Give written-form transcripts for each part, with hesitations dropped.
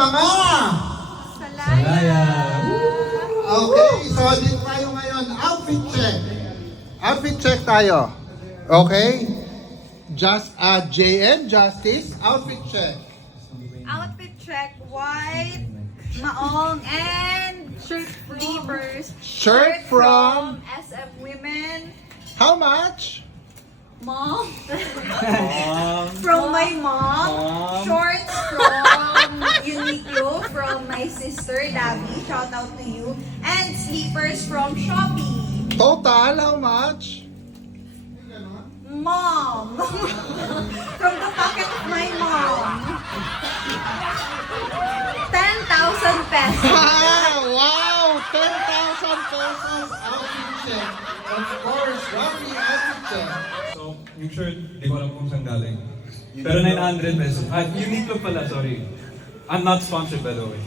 mga Salaya! Okay, so dito tayo ngayon. Outfit check. Outfit check tayo. Okay? Just JN Justice, outfit check. Outfit check, white, maong, and shirt sleevers. Shirt from SM Women. how much? Mom. Mom. From my mom. Mom. Shorts from Uniqlo from my sister, Davi. Shout out to you. And sleepers from Shopee. Total, how much? Mom. From the pocket of my mom. 10,000 pesos. Wow! 10,000 pesos outfit check. Of course, Rocky outfit check. So, yung shirt, di ko alam kung saan galing. Pero 900 pesos. Uniqlo pala, sorry. I'm not sponsored by the way.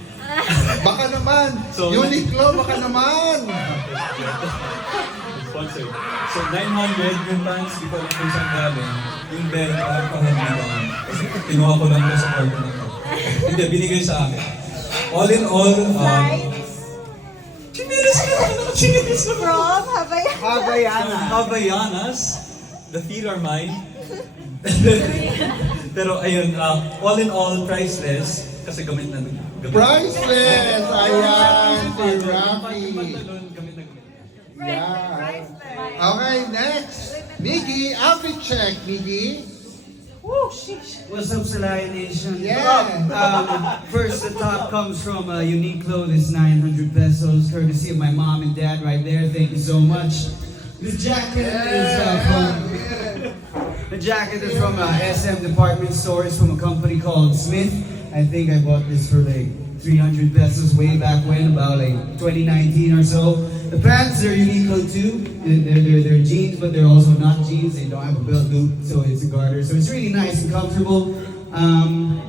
Baka naman. So, Uniqlo, baka naman. Sponsored. So, 900 yung pants, di ko alam kung saan galing. Yung belt, alam ko hindi lang. Kasi kinuha ko lang to sa partner na to. Hindi, binigay sa akin. All in all, Chinilas na ako! Chinilas na From Havaianas. Havaianas. The feet are mine. Pero ayun, all in all, priceless. Kasi gamit na gamit. Priceless! Ayan, si Rocky. Pantalon, gamit na gamit. Yeah. Okay, next. Miggy, outfit check, Miggy. What's up, Salaya Nation? Yeah. First, the top comes from Uniqlo. This 900 pesos, courtesy of my mom and dad right there. Thank you so much. The jacket is from SM Department Store. It's from a company called Smith. I think I bought this for like 300 pesos way back when, about like 2019 or so. The pants are Uniqlo too. They're jeans, but they're also not jeans. They don't have a belt loop, so it's a garter. So it's really nice and comfortable. 1.9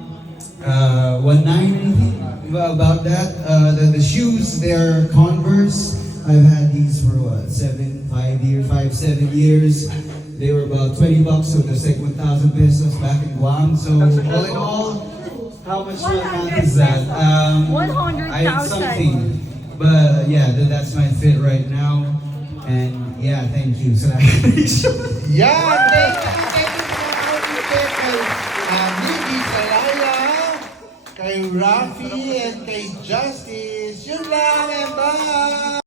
anything about that. The shoes, they're Converse. I've had these for what, 7 years. They were about 20 bucks, so that's like 1,000 pesos back in Guam. So all in all, how much is that? 100,000. I had something. But yeah, that's my fit right now. And yeah, thank you. So Yan! Thank you for the outfit check kay Miggy, Salaya, kay Rafi, and kay Justice. Yun lang, and bye!